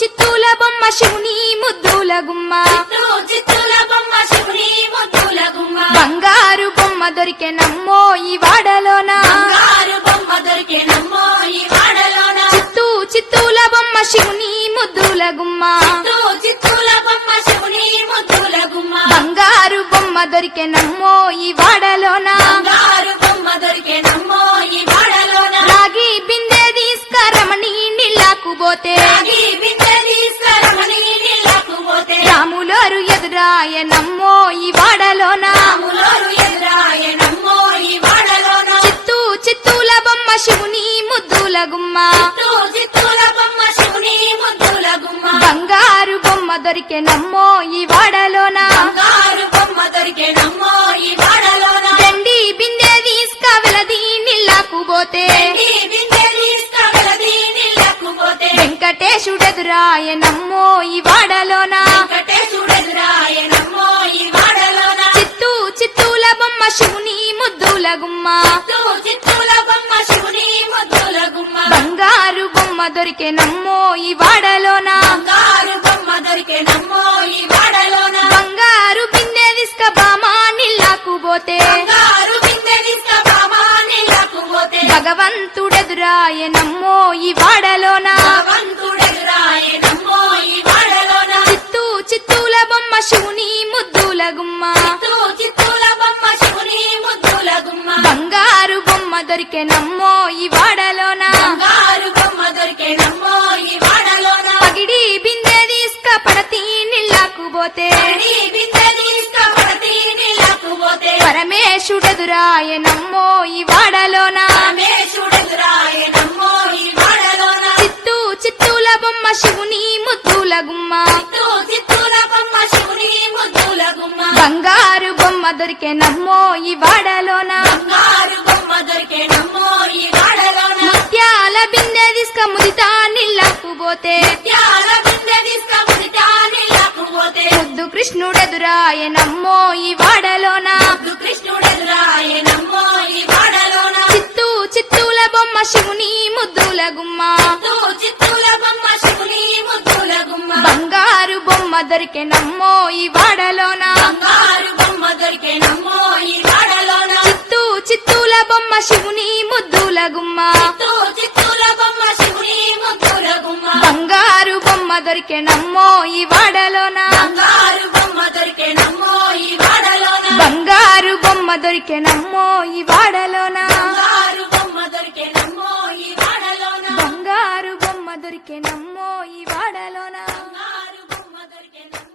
చిత్తూల బొమ్మ శివుని ముద్దుల గుమ్మ చిత్తూల బొమ్మ శివుని ముద్దుల గుమ్మ బంగారు బొమ్మ దొరికే నమ్మో ఈ వాడలోన బంగారు బొమ్మ దొరికే నమ్మో ఈ వాడలోన చిత్తూల బొమ్మ శివుని ముద్దుల గుమ్మ చిత్తూల బొమ్మ శివుని ముద్దుల గుమ్మ బంగారు బొమ్మ దొరికే నమ్మో ఈ వాడలోన బంగారు బొమ్మ దొరికే నమ్మో ఈ వాడలోన రాగి బిందె తీసుకరమణి నీళ్ళకు పోతే రాగి బిందె తీసుకురమని నీళ్ళకు పోతే రాములోరు ఎదురాయ నమ్మో ఈ వాడలోన రాములోరు ఎదురాయ నమ్మో ఈ వాడలోన చిత్తూల బొమ్మ శివుని ముద్దుల గుమ్మ చిత్తూల బొమ్మ శివుని ముద్దుల గుమ్మ బంగారు బొమ్మ దొరికే నమ్మో ఈ వాడలోన బంగారు బొమ్మ దొరికే నమ్మో ఈ వాడలోన వెండి బిందె తీసుకవెలది నీళ్ళకు పోతే ఈ బిందె తీసుకువెలది నీళ్ళకు పోతే వెంకటేశుడెదురాయ నమ్మో ఈ వాడలోన వెంకటేశుడెదురాయ నమ్మో ఈ వాడలోన చిత్తూల బొమ్మ శివుని ముద్దుల గుమ్మ చిత్తూల బొమ్మ శివుని ముద్దుల గుమ్మ బంగారు బొమ్మ దొరికే నమ్మో ఈ వాడలోన బంగారు బొమ్మ దొరికే నమ్మో ఈ వాడలోన బంగారు బిందె తీసుక బామా నీళ్ళకు పోతే బంగారు బిందె తీసుకువా నీళ్ళకు పోతే భగవంతుడెదురాయ నమ్మో ఈ వాడలోన భగవంతుడెదురాయ నమ్మో ఈ వాడలోన చిత్తూల బొమ్మ శివుని ముద్దుల గుమ్మ చిత్తూల బొమ్మ శివుని ముద్దుల గుమ్మ బంగారు బొమ్మ దొరికే నమ్మో ఈ వాడలోన బంగారు బొమ్మ దొరికే నమ్మో ఈ వాడలోన పగిడి బిందె తీసుక పడతి నీళ్ళకు పోతే ఈ బిందె తీసుకువడతి నీళ్ళకు పోతే పరమేశుడెదురాయ నమ్మో ఈ వాడలోన రమేశుడెదురాయ నమ్మో ఈ వాడలోన చిత్తూల బొమ్మ శివుని ముద్దుల గుమ్మ చిత్తూల బొమ్మ శివుని ముద్దుల గుమ్మ బంగారు బొమ్మ దొరికే నమ్మో ఈ వాడలోన బంగారు బొమ్మ దొరికే నమ్మో ఈ వాడలోన ముత్యాల బిందె తీసుక ముదితా నీళ్ళకు పోతే త్యాల బిందె తీసుకువడతా నీళ్ళకు పోతే ముద్దు కృష్ణుడెదురాయ నమ్మో ఈ వాడలోన కృష్ణుడెదురాయ నమ్మో ఈ వాడలోన చిత్తూల బొమ్మ శివుని ముద్దుల గుమ్మ చిత్తూల బొమ్మ శివుని ముద్దుల గుమ్మ బంగారు బొమ్మ దొరికే నమ్మో ఈ వాడలోన బంగారు బొమ్మ దొరికే నమ్మో ఈ వాడలోన చిత్తూల బొమ్మ శివుని ముద్దుల గుమ్మ చిత్తూల బొమ్మ శివుని ముద్దుల గుమ్మ బంగారు బొమ్మ దొరికే నమ్మో ఈ వాడలోన బంగారు బొమ్మ దొరికే నమ్మో ఈ వాడలోన బంగారు బొమ్మ దొరికే నమ్మో ఈ వాడలోన బంగారు బొమ్మ దొరికే నమ్మో ఈ వాడలోన బంగారు బొమ్మ దొరికే నమ్మో ఈ వాడలోన బంగారు బొమ్మ దొరికే నమ్మో